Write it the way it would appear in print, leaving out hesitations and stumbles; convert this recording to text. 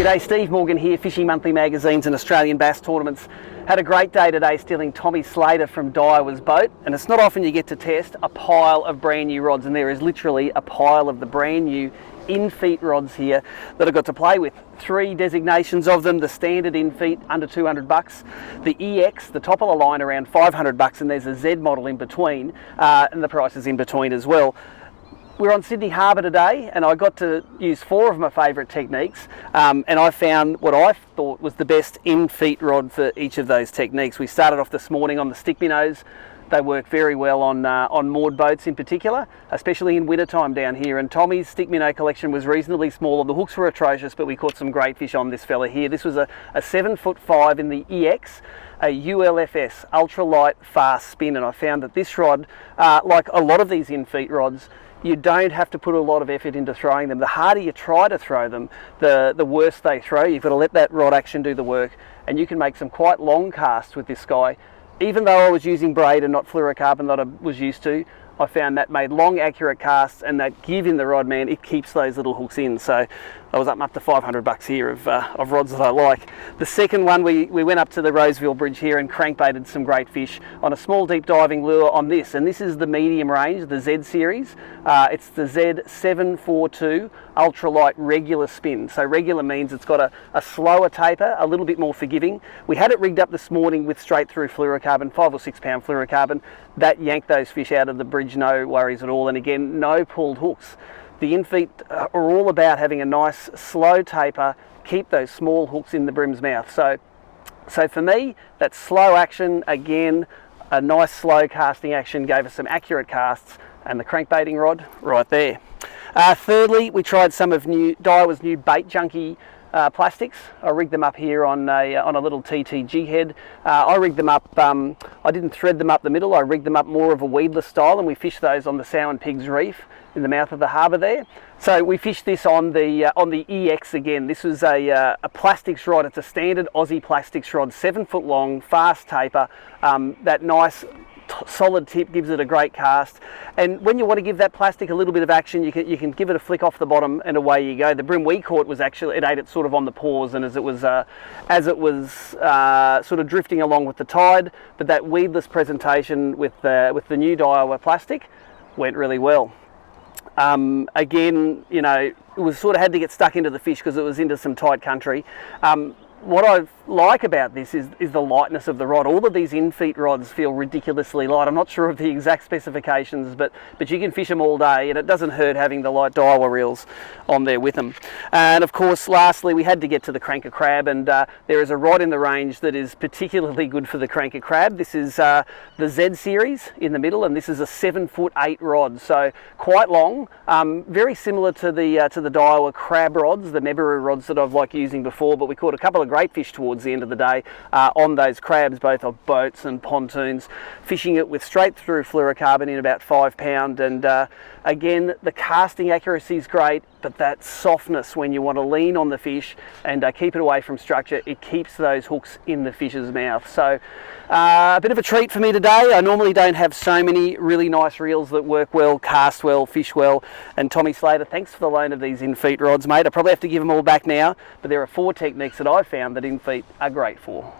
G'day, Steve Morgan here, Fishing Monthly Magazines and Australian Bass Tournaments. Had a great day today stealing Tommy Slater from Daiwa's boat, and it's not often you get to test a pile of brand new rods, and there is literally a pile of the brand new Infeet rods here that I got to play with. 3 designations of them: the standard Infeet under 200 bucks, the EX, the top of the line, around 500 bucks, and there's a Z model in between, and the price is in between as well. We're on Sydney Harbour today, and I got to use 4 of my favourite techniques, and I found what I thought was the best Infeet rod for each of those techniques. We started off this morning on the stick minnows. They work very well on moored boats in particular, especially in wintertime down here. And Tommy's stick minnow collection was reasonably small, and the hooks were atrocious, but we caught some great fish on this fella here. This was a 7'5" in the EX, a ULFS, ultralight fast spin, and I found that this rod, like a lot of these Infeet rods, you don't have to put a lot of effort into throwing them. The harder you try to throw them, the worse they throw. You've got to let that rod action do the work, and you can make some quite long casts with this guy. Even though I was using braid and not fluorocarbon that I was used to, I found that made long, accurate casts, and that give in the rod, man, it keeps those little hooks in. So I was up to 500 bucks here of rods that I like. The second one, we went up to the Roseville Bridge here and crankbaited some great fish on a small deep diving lure on this, and this is the medium range, the Z series. It's the Z742 ultralight regular spin. So regular means it's got a slower taper, a little bit more forgiving. We had it rigged up this morning with straight through fluorocarbon, 5 or 6 pound fluorocarbon. That yanked those fish out of the bridge, no worries at all. And again, no pulled hooks. The Infeet are all about having a nice slow taper, keep those small hooks in the brim's mouth. So for me, that slow action, again, a nice slow casting action gave us some accurate casts, and the crankbaiting rod right there. Thirdly, we tried some of Daiwa's new bait Junkie plastics. I rigged them up here on a little TTG head. I rigged them up, I didn't thread them up the middle, I rigged them up more of a weedless style, and we fished those on the Sow and Pigs Reef in the mouth of the harbour there. So we fished this on the EX again. This was a plastics rod. It's a standard Aussie plastics rod, 7 foot long, fast taper. That nice solid tip gives it a great cast, and when you want to give that plastic a little bit of action, you can give it a flick off the bottom, and away you go. The brim we caught was actually, it ate it sort of on the pause, and as it was sort of drifting along with the tide, but that weedless presentation with the new Daiwa plastic went really well. Again, you know, it was sort of had to get stuck into the fish because it was into some tight country. What I like about this is the lightness of the rod. All of these Infeet rods feel ridiculously light. I'm not sure of the exact specifications, but you can fish them all day, and it doesn't hurt having the light Daiwa reels on there with them. And of course, lastly, we had to get to the cranker crab, and there is a rod in the range that is particularly good for the cranker crab. This is the Z series in the middle, and this is a 7'8" rod, so quite long, very similar to the Daiwa crab rods, the Mebaru rods that I've liked using before. But we caught a couple of great fish towards the end of the day on those crabs, both of boats and pontoons, fishing it with straight through fluorocarbon in about 5 pound. And again, the casting accuracy is great, but that softness when you want to lean on the fish and keep it away from structure, it keeps those hooks in the fish's mouth. So a bit of a treat for me today. I normally don't have so many really nice reels that work well, cast well, fish well. And Tommy Slater, thanks for the loan of these Infeet rods, mate. I probably have to give them all back now, but there are 4 techniques that I've found that Infeet are great for.